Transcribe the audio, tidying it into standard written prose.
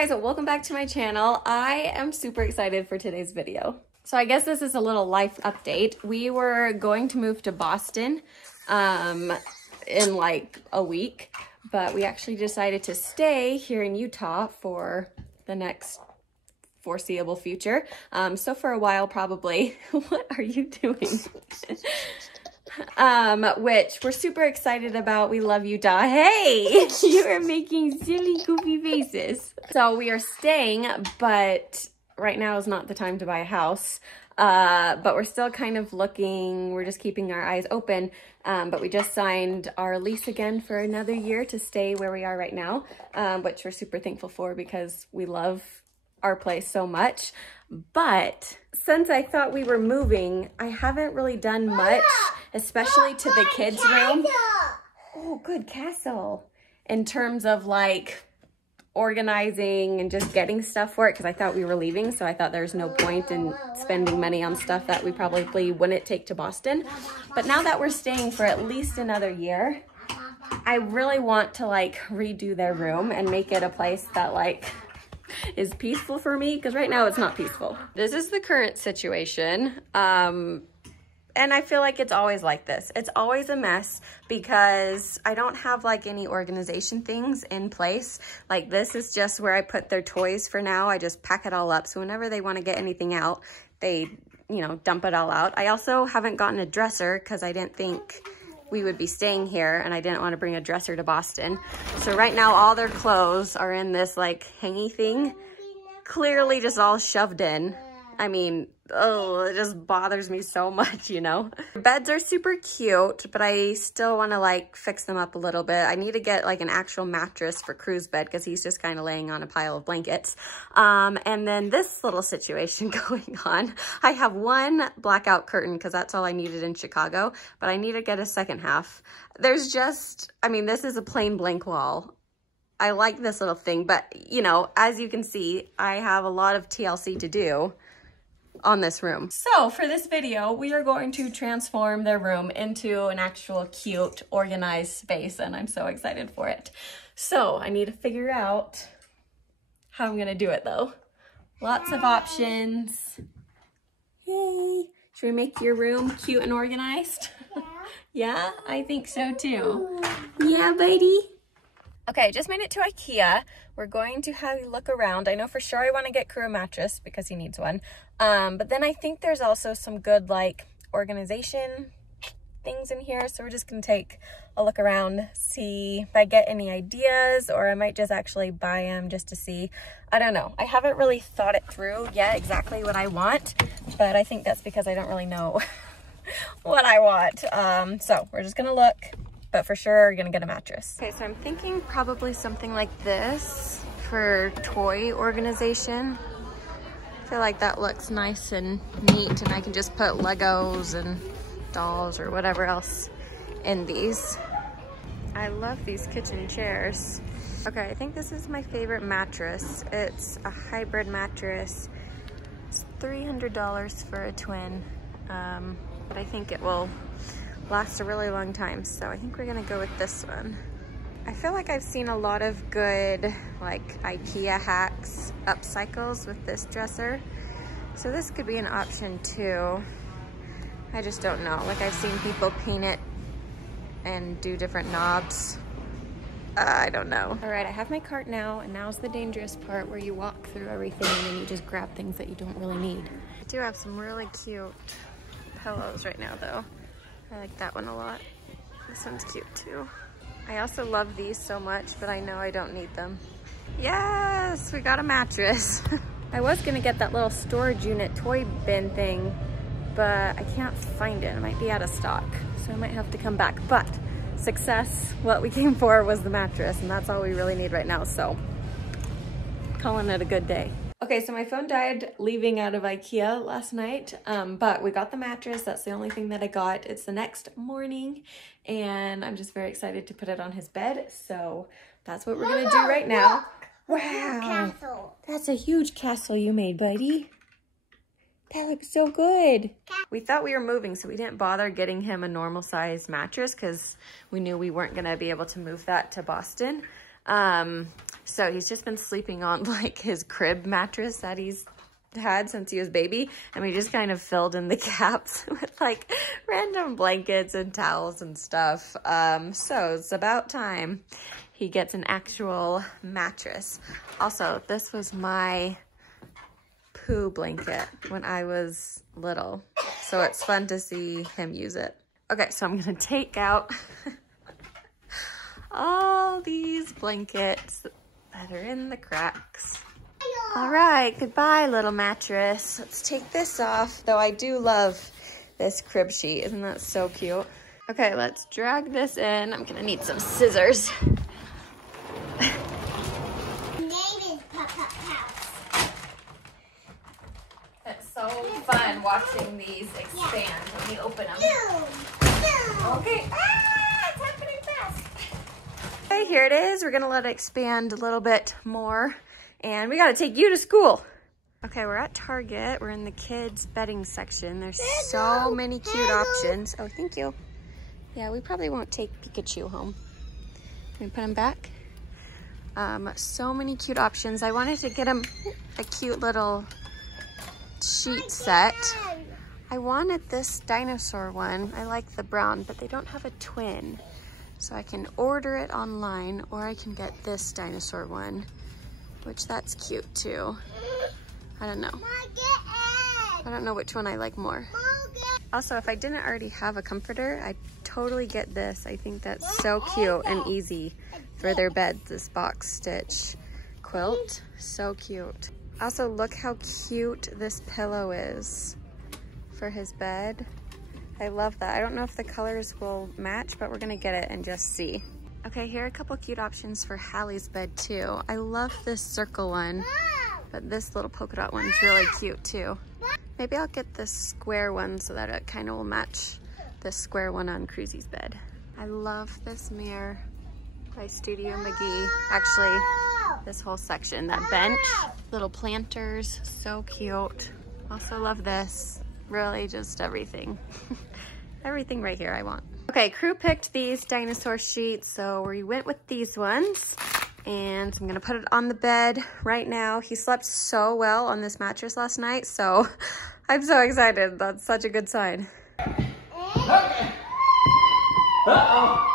guys, welcome back to my channel. I am super excited for today's video. So I guess this is a little life update. We were going to move to Boston in like a week, but we actually decided to stay here in Utah for the next foreseeable future. So for a while probably. What are you doing? Which we're super excited about. We love Utah. Hey, you are making silly goofy faces. So we are staying, but right now is not the time to buy a house. But we're still kind of looking, we're just keeping our eyes open. But we just signed our lease again for another year to stay where we are right now, which we're super thankful for because we love our place so much. But since I thought we were moving, I haven't really done much, especially to the kids' room. Oh, good, Castle. In terms of like organizing and just getting stuff for it, because I thought we were leaving, so I thought there's no point in spending money on stuff that we probably wouldn't take to Boston. But now that we're staying for at least another year, I really want to like redo their room and make it a place that like is peaceful for me, because right now it's not peaceful. This is the current situation. And I feel like it's always like this. It's always a mess because I don't have like any organization things in place. Like this is just where I put their toys for now. I just pack it all up. So whenever they want to get anything out, they, you know, dump it all out. I also haven't gotten a dresser because I didn't think we would be staying here and I didn't want to bring a dresser to Boston. So right now all their clothes are in this like hangy thing, clearly just all shoved in. I mean, oh, it just bothers me so much, you know? Beds are super cute, but I still want to like fix them up a little bit. I need to get like an actual mattress for Crew's bed because he's just kind of laying on a pile of blankets. And then this little situation going on. I have one blackout curtain because that's all I needed in Chicago, but I need to get a second half. There's just, I mean, this is a plain blank wall. I like this little thing, but you know, as you can see, I have a lot of TLC to do on this room. So for this video, we are going to transform their room into an actual cute, organized space, and I'm so excited for it. So I need to figure out how I'm gonna do it though. Lots of options. Hey, should we make your room cute and organized? Yeah, I think so too. Yeah, buddy. Okay, just made it to Ikea. We're going to have you look around. I know for sure I want to get Crew a mattress because he needs one. But then I think there's also some good like organization things in here. So we're just going to take a look around, see if I get any ideas, or I might just actually buy them just to see. I don't know. I haven't really thought it through yet exactly what I want, but I think that's because I don't really know what I want. So we're just going to look. But for sure, you're gonna get a mattress. Okay, so I'm thinking probably something like this for toy organization. I feel like that looks nice and neat, and I can just put Legos and dolls or whatever else in these. I love these kitchen chairs. Okay, I think this is my favorite mattress. It's a hybrid mattress. It's $300 for a twin, but I think it will last a really long time, so I think we're gonna go with this one. I feel like I've seen a lot of good like Ikea hacks, upcycles with this dresser, so this could be an option too. I just don't know, like I've seen people paint it and do different knobs. I don't know. All right, I have my cart now, and now's the dangerous part where you walk through everything and then you just grab things that you don't really need. I do have some really cute pillows right now though. I like that one a lot. This one's cute too. I also love these so much, but I know I don't need them. Yes, we got a mattress. I was gonna get that little storage unit toy bin thing, but I can't find it. It might be out of stock, so I might have to come back. But success, what we came for was the mattress, and that's all we really need right now, so calling it a good day. Okay, so my phone died leaving out of Ikea last night, but we got the mattress. That's the only thing that I got. It's the next morning, and I'm just very excited to put it on his bed. So that's what we're gonna do right now. Wow, castle. That's a huge castle you made, buddy. That looks so good. We thought we were moving, so we didn't bother getting him a normal size mattress because we knew we weren't gonna be able to move that to Boston. So he's just been sleeping on like his crib mattress that he's had since he was a baby, and we just kind of filled in the gaps with like random blankets and towels and stuff. So it's about time he gets an actual mattress. Also, this was my poo blanket when I was little, so it's fun to see him use it. Okay, so I'm gonna take out all these blankets that are in the cracks. All right, goodbye, little mattress. Let's take this off, though I do love this crib sheet. Isn't that so cute? Okay, let's drag this in. I'm gonna need some scissors. It's so fun watching these expand when we open them. Okay, it's happening fast. Okay, here it is. We're gonna let it expand a little bit more. And we gotta take you to school. Okay, we're at Target. We're in the kids' bedding section. There's so many cute options. Oh, thank you. Yeah, we probably won't take Pikachu home. Can we put him back? So many cute options. I wanted to get him a cute little sheet set. I wanted this dinosaur one. I like the brown, but they don't have a twin. So I can order it online, or I can get this dinosaur one, which that's cute too. I don't know. I don't know which one I like more. Also, if I didn't already have a comforter, I'd totally get this. I think that's so cute and easy for their bed, this box stitch quilt. So cute. Also, look how cute this pillow is for his bed. I love that. I don't know if the colors will match, but we're gonna get it and just see. Okay, here are a couple cute options for Hallie's bed too. I love this circle one, but this little polka dot one's really cute too. Maybe I'll get this square one so that it kind of will match the square one on Cruzy's bed. I love this mirror by Studio McGee. Actually, this whole section, that bench, little planters, so cute. Also love this, really just everything. Everything right here I want. Okay, Crew picked these dinosaur sheets, so we went with these ones. And I'm gonna put it on the bed right now. He slept so well on this mattress last night, so I'm so excited. That's such a good sign. Uh-oh.